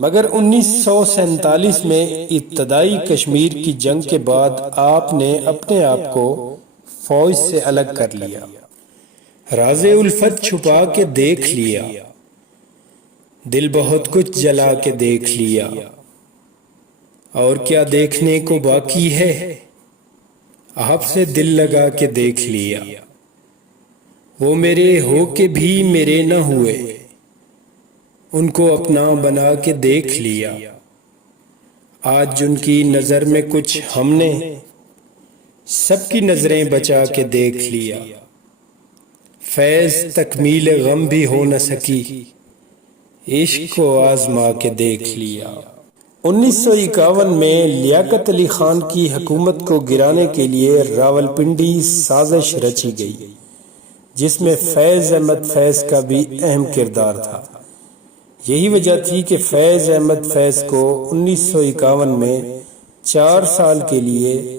مگر 1947 میں ابتدائی کشمیر کی جنگ کے بعد آپ نے اپنے آپ کو فوج سے الگ کر لیا، راز الفت چھپا کے دیکھ لیا، دل بہت کچھ جلا کے دیکھ لیا، اور کیا دیکھنے کو باقی ہے، آپ سے دل لگا کے دیکھ لیا، وہ میرے ہو کے بھی میرے نہ ہوئے، ان کو اپنا بنا کے دیکھ لیا، آج جن کی نظر میں کچھ ہم نے سب کی نظریں بچا کے دیکھ لیا، فیض تکمیل غم بھی ہو نہ سکی، عشق کو آزما کے دیکھ لیا۔ 1951 میں لیاقت علی خان کی حکومت کو گرانے کے لیے راولپنڈی سازش رچی گئی، جس میں فیض احمد فیض کا بھی اہم کردار تھا۔ یہی وجہ تھی کہ فیض احمد فیض کو 1951 میں 4 سال کے لیے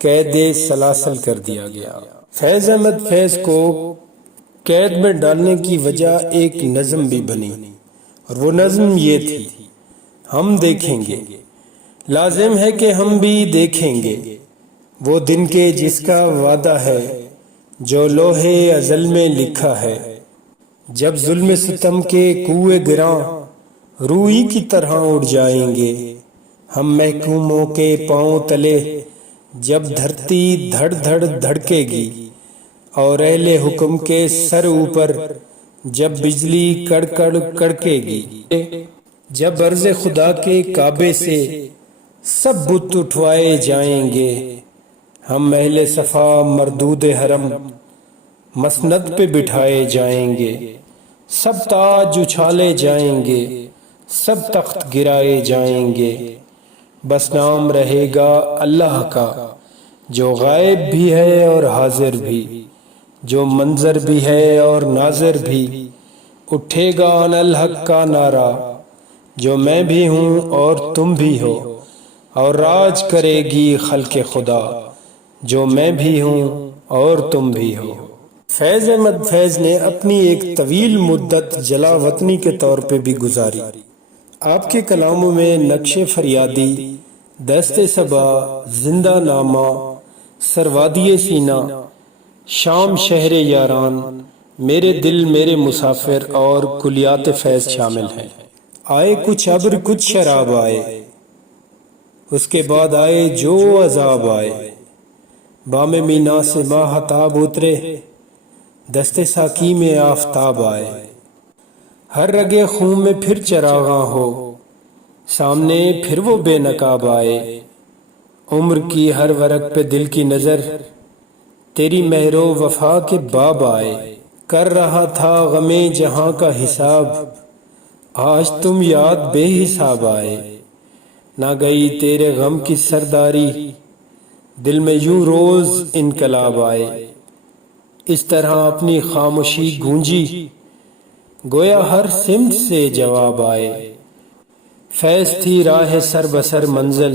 قید سلاسل کر دیا گیا۔ فیض احمد فیض کو قید میں ڈالنے کی وجہ ایک نظم بھی بنی، اور وہ نظم یہ تھی: ہم دیکھیں گے، لازم ہے کہ ہم بھی دیکھیں گے، وہ دن کے جس کا وعدہ ہے، جو لوحے ازل میں لکھا ہے، جب ظلم ستم کے کوئے گراں روئی کی طرح اڑ جائیں گے، ہم محکوموں کے پاؤں تلے جب دھرتی دھڑ دھڑ دھڑکے گی، اور اہل حکم کے سر اوپر جب بجلی کڑکڑ کڑکے گی، جب عرض خدا کے کعبے سے سب بت اٹھوائے جائیں گے، ہم اہل صفا مردود حرم مسند پہ بٹھائے جائیں گے، سب تاج اچھالے جائیں گے، سب تخت گرائے جائیں گے، بس نام رہے گا اللہ کا، جو غائب بھی ہے اور حاضر بھی، جو منظر بھی ہے اور ناظر بھی، اٹھے گا ان الحق کا نعرہ، جو میں بھی ہوں اور تم بھی ہو، اور راج کرے گی خلق خدا، جو میں بھی ہوں اور تم بھی ہو۔ فیض احمد فیض نے اپنی ایک طویل مدت جلا وطنی کے طور پہ بھی گزاری۔ آپ کے کلاموں میں نقش فریادی، دست صبا، زندہ نامہ، سروادی سینہ، شام شہر یاران، میرے دل میرے مسافر اور کلیات فیض شامل ہیں۔ آئے کچھ ابر کچھ شراب آئے، اس کے بعد آئے جو عذاب آئے، بام مینا سے ماہتاب اترے، دست ساقی میں آفتاب آئے، ہر رگے خون میں پھر چراغاں ہو، سامنے پھر وہ بے نقاب آئے، عمر کی ہر ورق پہ دل کی نظر، تیری مہر و وفا کے باب آئے، کر رہا تھا غم جہاں کا حساب، آج تم یاد بے حساب آئے، نہ گئی تیرے غم کی سرداری، دل میں یوں روز انقلاب آئے، اس طرح اپنی خاموشی گونجی، گویا ہر سمت سے جواب آئے، فیض تھی راہ سر بسر منزل،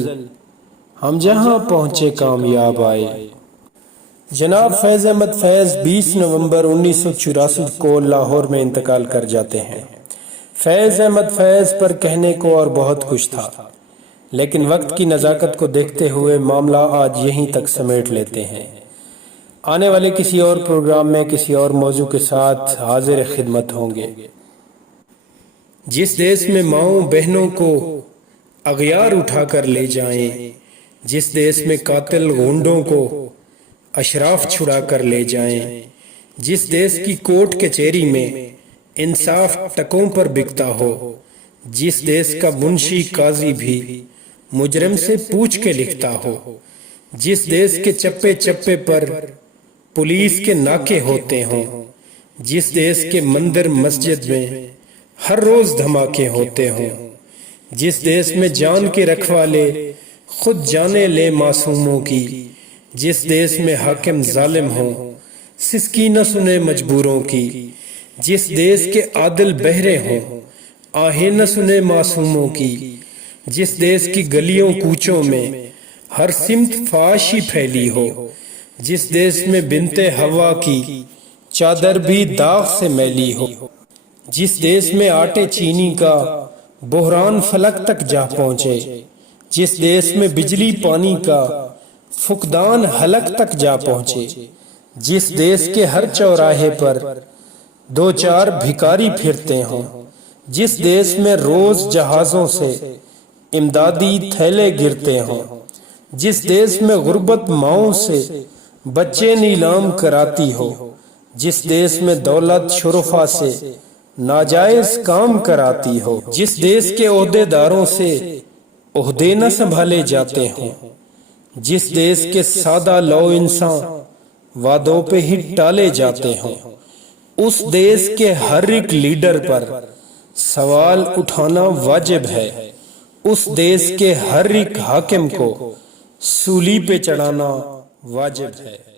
ہم جہاں پہنچے کامیاب آئے۔ جناب فیض احمد فیض 20 نومبر 1984 کو لاہور میں انتقال کر جاتے ہیں۔ فیض احمد فیض پر کہنے کو اور بہت کچھ تھا، لیکن وقت کی نزاکت کو دیکھتے ہوئے معاملہ آج یہیں تک سمیٹ لیتے ہیں۔ آنے والے کسی اور پروگرام میں کسی اور موضوع کے ساتھ حاضر خدمت ہوں گے۔ جس دیس میں ماؤں بہنوں کو اغیار اٹھا کر لے جائیں، جس دیس میں قاتل غنڈوں کو اشراف چھڑا کر لے جائیں، جس دیس کی کورٹ کچہری میں انصاف ٹکوں پر بکتا ہو، جس دیس کا منشی قاضی بھی مجرم سے پوچھ کے لکھتا ہو، جس دیس کے چپے چپے پر پولیس کے ناکے ہوتے ہوں، جس دیس کے مندر مسجد میں ہر روز دھماکے ہوتے ہوں، جس دیس میں جان کے رکھوالے خود جانے لے معصوموں کی، جس دیس میں حاکم ظالم ہوں سسکی نہ سنے مجبوروں کی، جس دیس کے عادل بہرے ہوں آہیں نہ سنے معصوموں کی، جس دیس کی گلیوں کوچوں میں ہر سمت فحاشی پھیلی ہو، جس دیس میں بنت حوا کی چادر بھی داغ سے میلی ہو، جس دیس میں آٹے چینی کا بحران فلک تک جا پہنچے، جس دیس میں بجلی پانی کا فقدان حلق تک جا پہنچے، جس دیس کے ہر چوراہے پر دو چار بھکاری پھرتے ہوں، جس دیس میں روز جہازوں سے امدادی تھیلے گرتے ہوں، جس دیس میں غربت ماؤں سے بچے نیلام کراتی ہو، جس دیس میں دولت شرفا سے ناجائز کام کراتی ہو، جس دیس کے عہدے داروں سے عہدے نہ سنبھالے جاتے ہوں، جس دیس کے سادہ لو انسان وعدوں پہ ہی ٹالے جاتے ہوں، اس دیس کے ہر ایک لیڈر پر سوال اٹھانا واجب ہے، اس دیس کے ہر ایک حاکم کو سولی پہ چڑھانا واجب ہے۔